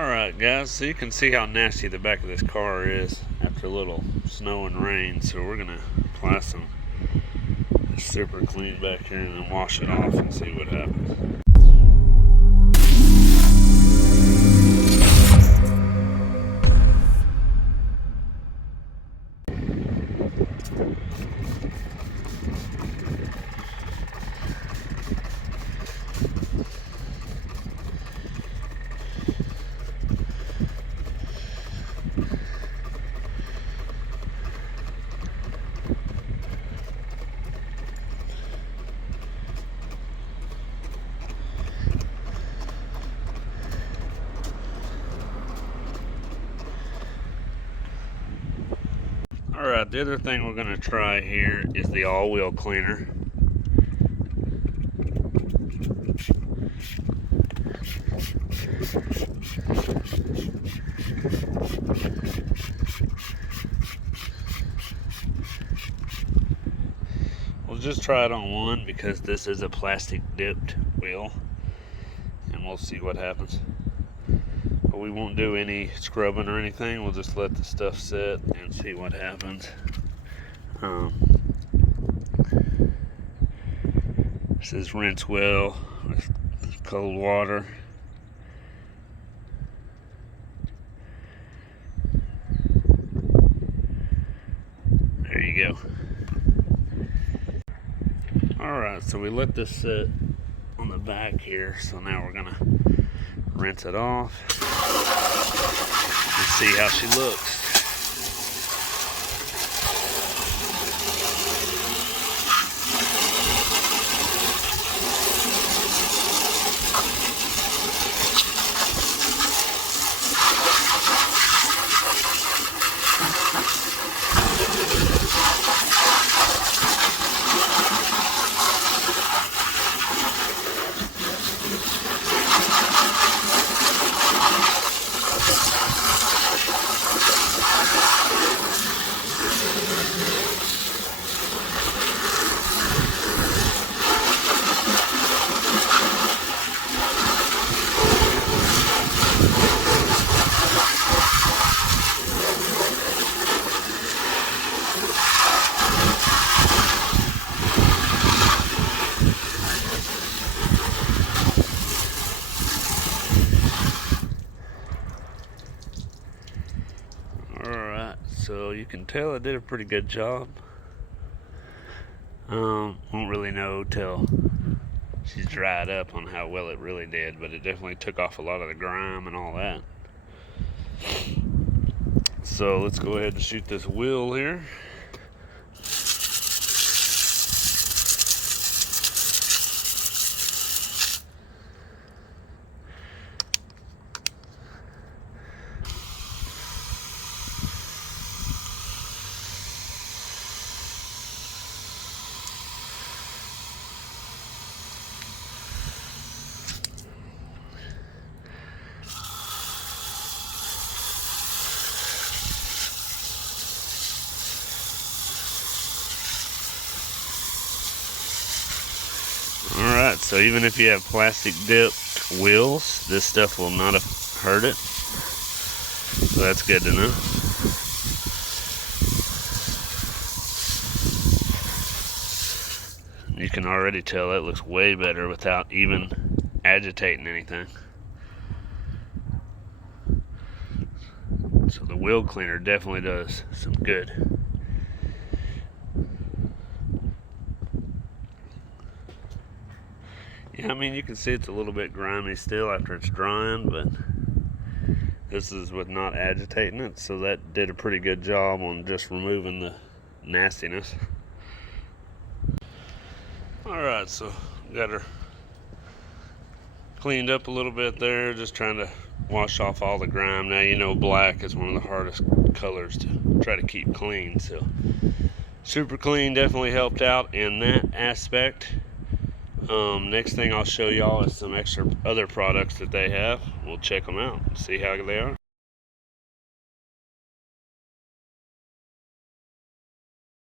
Alright guys, so you can see how nasty the back of this car is after a little snow and rain. So we're going to apply some super clean back here and then wash it off and see what happens. Alright, the other thing we're going to try here is the all-wheel cleaner. We'll just try it on one because this is a plastic dipped wheel, and we'll see what happens. But we won't do any scrubbing or anything. We'll just let the stuff sit and see what happens. This is rinse well with cold water. There you go. Alright, so we let this sit on the back here. So now we're gonna rinse it off and see how she looks. Alright, so you can tell it did a pretty good job. Won't really know till she's dried up on how well it really did, but it definitely took off a lot of the grime and all that. So let's go ahead and shoot this wheel here. Alright, so even if you have plastic dipped wheels, this stuff will not hurt it. So that's good to know. You can already tell it looks way better without even agitating anything. So the wheel cleaner definitely does some good. Yeah, I mean, you can see it's a little bit grimy still after it's drying, but this is with not agitating it, so that did a pretty good job on just removing the nastiness. Alright, so got her cleaned up a little bit there, just trying to wash off all the grime. Now, you know, black is one of the hardest colors to try to keep clean, so super clean definitely helped out in that aspect. Next thing I'll show y'all is some extra other products that they have. We'll check them out and see how they are.